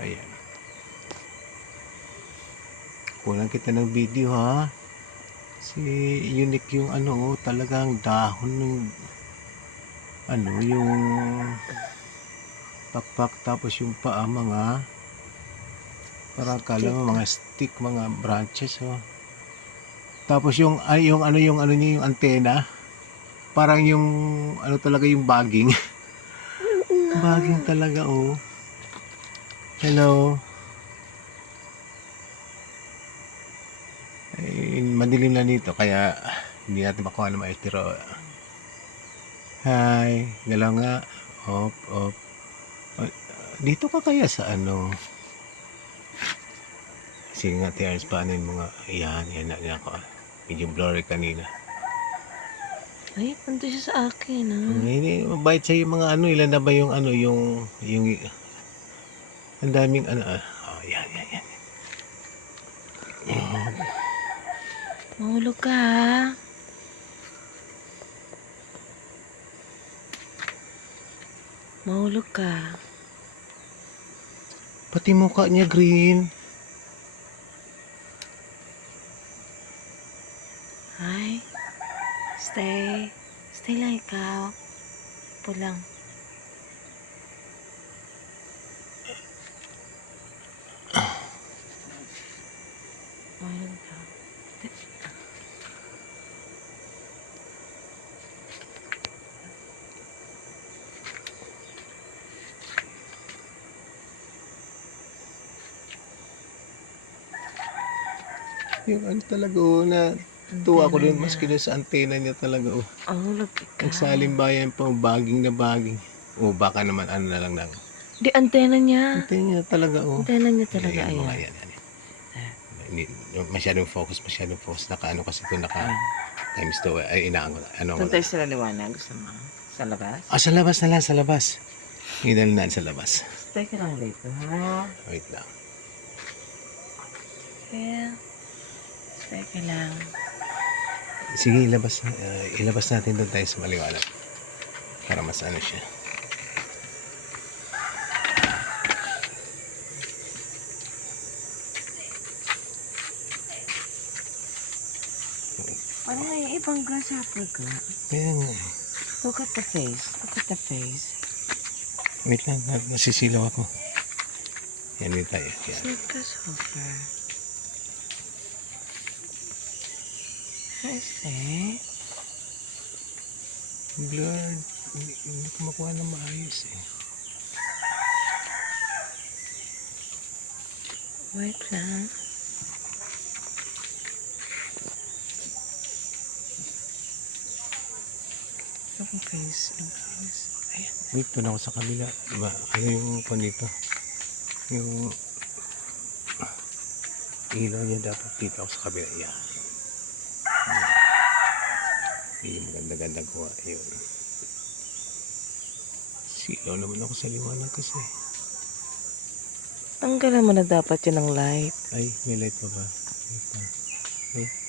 Ayan. Kulang kita ng video ha. Si unique yung ano, oh, talagang dahon ng ano, yung pakpak tapos yung paa mga parang kala mo mga stick, mga branches oh. Tapos yung ay yung ano yung ano niya yung antena parang yung ano talaga yung bagging. bagging talaga oh. Hello. Eh, madilim na dito kaya hindi natin makuha ng maayos pero Hi, galaw nga. Op, op. Ay, Dito ka kaya sa ano? Sige nga, Tiars, paanin mo nga. Yan, yan na, yan ako. Medyo blurry kanina. Ay, punta siya sa akin, ah. Hindi, mabait sa'yo yung mga ano, ilan na ba yung ano, yung, yung, ang daming ano, ah, oh, yan, yan, yan. Mahulog ka, ha? Mahulog ka. Pati mukha niya green. Ay, stay. Stay lang ikaw. Pulang. Mahulog ka. Yung ano talaga, oh, na tuwa ko din, maski doon sa antena niya talaga, oh. Mahulog ka. Nagsaling bayan pa, oh, baging na baging. O baka naman ano na lang lang. Di, antena niya. Antena niya talaga, oh. Antena niya talaga, Ayan, mga ayan. yan, yan. Hindi, masyadong focus, masyadong focus. Naka ano kasi ito, naka times 2, ay inaango, ano ko Doon na. tayo sa liwanag. Gusto mo? Sa labas? Ah, sa labas na lang, sa labas. Idal na sa labas. Stay ka lang dito, ha? Wait lang. Yeah. Stay ka lang. Sige, ilabas, uh, ilabas natin doon tayo sa maliwanag. Para mas ano siya. Parang may ibang grasshopper ka. Ayan nga. eh. Look at the face. Look at the face. Wait lang, na- nasisilaw ako. Yan din tayo. Yan. Grasshopper. Hi, stay. Blurred. Hindi, hindi ko makuha na maayos eh. Wait lang. Yung face. Yung face. Ayan. Wait, doon ako sa kabila. Diba? Ano yung pan dito? Yung ilaw niya dapat dito ako sa kabila. Yan. Hindi yung maganda-ganda ko. Ayun. Silaw naman ako sa liwanag kasi. Tanggalan mo na dapat yun ng light. Ay, may light pa ba? Wait lang. Wait.